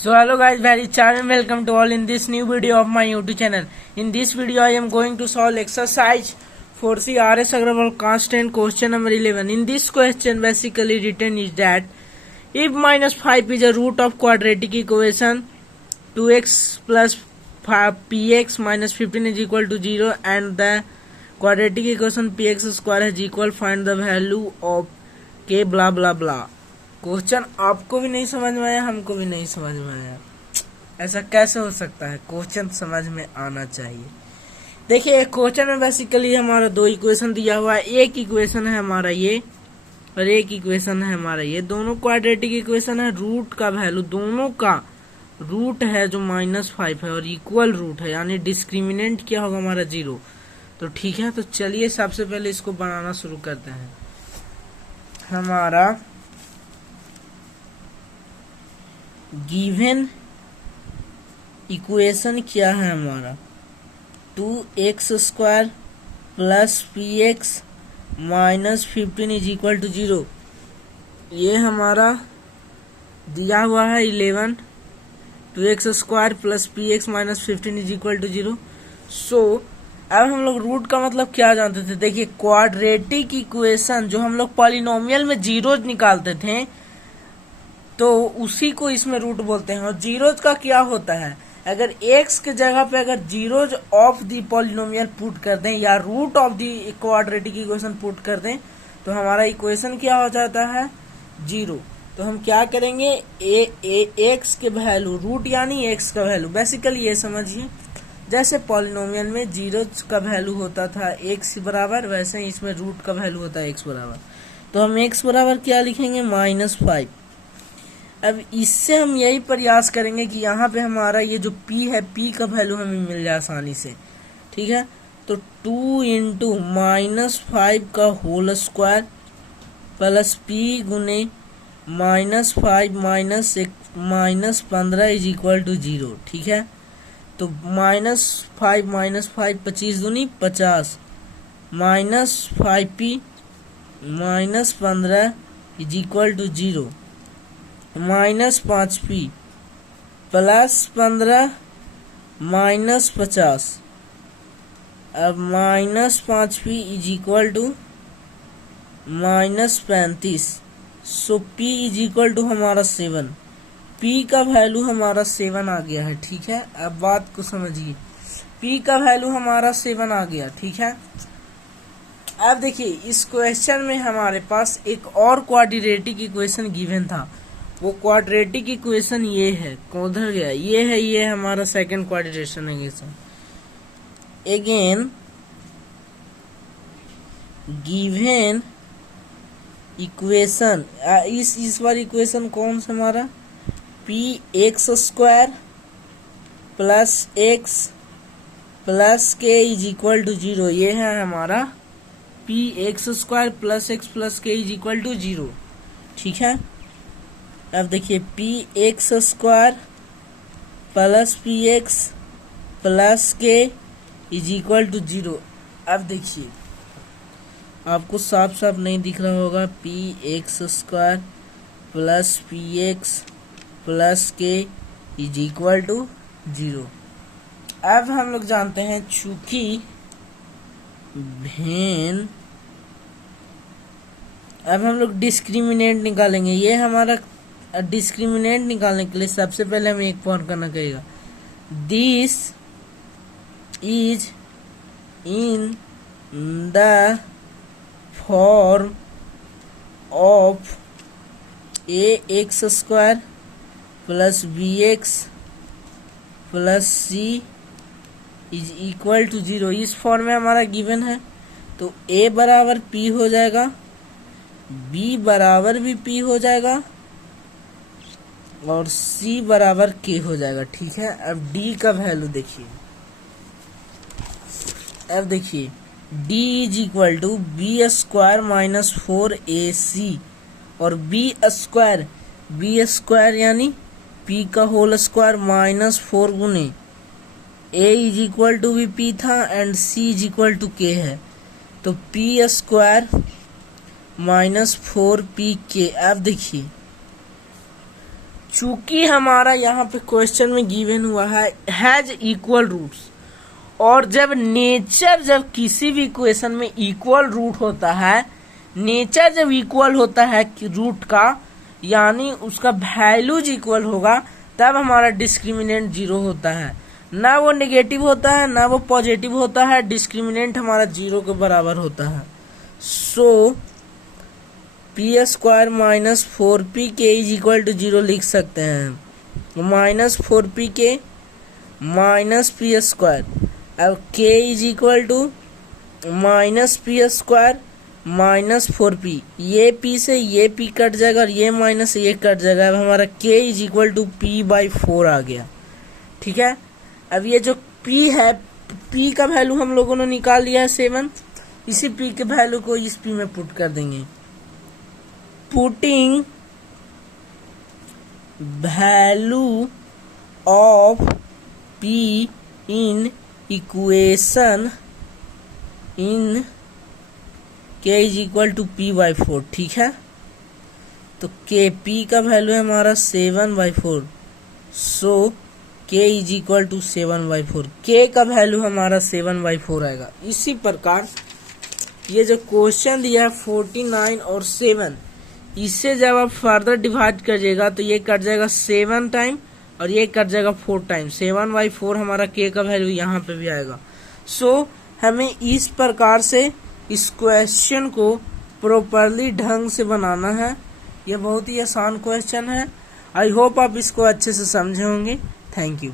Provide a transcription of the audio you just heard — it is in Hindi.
So hello guys, very charming welcome to all in this new video of my YouTube channel. In this video I am going to solve exercise 4C RS Agrawal constant question number 11. In this question basically written is that if minus 5 is a root of quadratic equation 2x plus 5px minus 15 is equal to 0 and the quadratic equation px square is equal, find the value of k blah blah blah. Question आपको भी नहीं समझ में आया, हमको भी नहीं समझ में आया। ऐसा कैसे हो सकता है? क्वेश्चन समझ में आना चाहिए। देखिए क्वेश्चन में बेसिकली हमारा दो इक्वेशन दिया हुआ है। एक इक्वेशन है हमारा ये और एक इक्वेशन है हमारा ये। दोनों क्वाड्रेटिक इक्वेशन है। रूट का वैल्यू दोनों का रूट है जो -5 है और इक्वल रूट है, यानी डिस्क्रिमिनेंट क्या होगा हमारा 0। तो ठीक है, तो चलिए सबसे पहले इसको बनाना शुरू करते हैं। हमारा गिवन इक्वेशन क्या है हमारा 2x square plus px minus 15 is equal to 0। ये हमारा दिया हुआ है 11। 2x square plus px minus 15 is equal to 0। So अब हम लोग रूट का मतलब क्या जानते थे? देखिए क्वाड्रेटिक इक्वेशन जो हम लोग पॉलिनोमियल में जीरोज निकालते थे तो उसी को इसमें रूट बोलते हैं। और जीरोज का क्या होता है? अगर x के जगह पे अगर zeros of the polynomial put कर दें या root of the quadratic equation put कर दें तो हमारा इक्वेशन क्या हो जाता है? 0। तो हम क्या करेंगे? x के वैल्यू रूट यानी x का वैल्यू, बेसिकली ये समझिए जैसे पॉलिनोमियल में जीरोज का वैल्यू होता था x बराबर, वैसे ही इसमें रूट का वैल्यू होता है x बराबर। तो हम x बराबर क्या लिखेंगे? -5। अब इससे हम यही प्रयास करेंगे कि यहाँ पे हमारा ये जो p है, p का वैल्यू हमें मिल जाए आसानी से। ठीक है, तो 2 इंटू -5 का होल स्क्वायर प्लस p गुने -5 माइनस 15 इज इक्वल टू 0। ठीक है, तो -5 25 दूनी 50 -5p minus 15 is equal to 0 -5p plus 15 minus 50। अब -5p is equal to -35। So p is equal to हमारा 7। p का वैल्यू हमारा 7 आ गया है। ठीक है, अब बात को समझिए, p का वैल्यू हमारा 7 आ गया। ठीक है, अब देखिए इस क्वेश्चन में हमारे पास एक और क्वाड्रेटिक इक्वेशन गिवन था। वो क्वाड्रेटिक इक्वेशन ये है, उधर गया, ये हमारा second quadratic equation. Again given equation, इस बार इक्वेशन कौन सा हमारा? px square plus x plus k is equal to 0। ये है हमारा px square plus x plus k is equal to 0। ठीक है, अब देखिए px square plus px plus k is equal to 0। अब देखिए आपको साफ साफ नहीं दिख रहा होगा, px square plus px plus k is equal to 0। अब हम लोग जानते हैं चूंकि भेन, अब हम लोग डिस्क्रिमिनेंट निकालेंगे। ये हमारा डिस्क्रिमिनेंट निकालने के लिए सबसे पहले हमें एक फॉर्म करना पड़ेगा। This is in the form of ax square plus bx plus c is equal to 0। इस फॉर्म में हमारा गिवन है, तो a बराबर p हो जाएगा, b बराबर भी p हो जाएगा और c बराबर k हो जाएगा। ठीक है, अब d का वैल्यू देखिए। अब देखिए d is equal to B square minus 4ac और बी स्क्वायर यानी p का होल स्क्वायर माइनस 4 गुने a इज इक्वल टू भी p था and c is equal to k है, तो p स्क्वायर माइनस 4pk। अब देखिए चूंकि हमारा यहाँ पे क्वेश्चन में गिवन हुआ है हैज इक्वल रूट्स, और जब किसी भी इक्वेशन में इक्वल रूट होता है, नेचर जब इक्वल होता है कि रूट का, यानी उसका वैल्यूज इक्वल होगा, तब हमारा डिस्क्रिमिनेंट 0 होता है। ना वो नेगेटिव होता है ना वो पॉजिटिव होता है, डिस्क्रिमिनेंट हमारा 0 के बराबर होता है। सो पी स्क्वायर माइनस 4p के इज इक्वल टू 0 लिख सकते हैं। माइनस 4p के माइनस पी स्क्वायर, अब k is equal to minus P square minus 4p, ये p से ये p कट जाएगा और ये माइनस ये कट जाएगा। अब हमारा k is equal to p/4 आ गया। ठीक है, अब ये जो p है, p का वैल्यू हम लोगों ने निकाल लिया है 7, इसी p के वैल्यू को इस p में पुट कर देंगे। Putting value of p in equation in k is equal to p/4। ठीक है, तो p का वैल्यू है हमारा 7/4, so k is equal to 7/4, k का वैल्यू हमारा 7/4 आएगा। इसी प्रकार ये जो क्वेश्चन दिया है 49 और 7, इससे जब आप फर्दर डिवाइड करिएगा तो ये कट जाएगा 7 टाइम और ये कट जाएगा 4 टाइम। 7/4 हमारा k का वैल्यू यहाँ पे भी आएगा। सो हमें इस प्रकार से इस क्वेश्चन को प्रॉपरली ढंग से बनाना है। यह बहुत ही आसान क्वेश्चन है। आई होप आप इसको अच्छे से समझे होंगे। Thank you.